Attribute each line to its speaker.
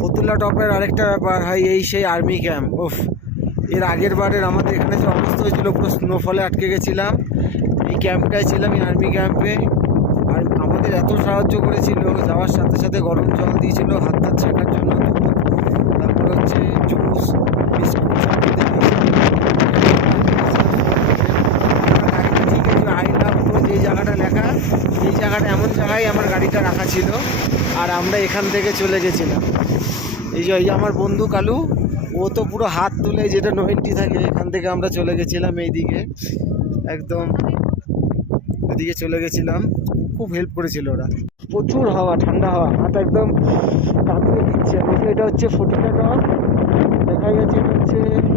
Speaker 1: ফতুল্লা টপের আরেকটা ব্যাপার হয়, এই সেই আর্মি ক্যাম্প ওফ এর আগের বারের আমাদের এখানে যে অবস্থা হয়েছিল, পুরো স্নোফলে আটকে গেছিলাম। এই ক্যাম্পটায় ছিলাম, এই আর্মি ক্যাম্পে আর আমাদের এত সাহায্য করেছিল, যাওয়ার সাথে সাথে গরম জল দিয়েছিল, হাত হাত ছেঁকার জন্য তারপর হচ্ছে জুস জায়গাটা এই জায়গাটা এমন জায়গায় আমার গাড়িটা রাখা ছিল, আর আমরা এখান থেকে চলে গেছিলাম। এই যে আমার বন্ধু কালু, ও তো পুরো হাত তুলে যেটা নোয়েন্টি থাকে, এখান থেকে আমরা চলে গেছিলাম এইদিকে। একদম ওদিকে চলে গেছিলাম। খুব হেল্প করেছিল ওরা। প্রচুর হাওয়া, ঠান্ডা হাওয়া, হাত একদম কাঁপিয়ে দিচ্ছে। এটা হচ্ছে ফটিকা দেখা গেছে এটা হচ্ছে